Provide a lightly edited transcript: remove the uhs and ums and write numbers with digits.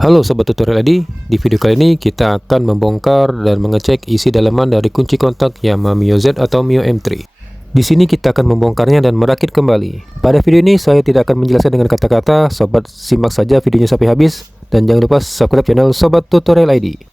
Halo Sobat Tutorial ID, di video kali ini kita akan membongkar dan mengecek isi daleman dari kunci kontak Yamaha Mio Z atau Mio M3. Di sini kita akan membongkarnya dan merakit kembali. Pada video ini saya tidak akan menjelaskan dengan kata-kata, sobat simak saja videonya sampai habis dan jangan lupa subscribe channel Sobat Tutorial ID.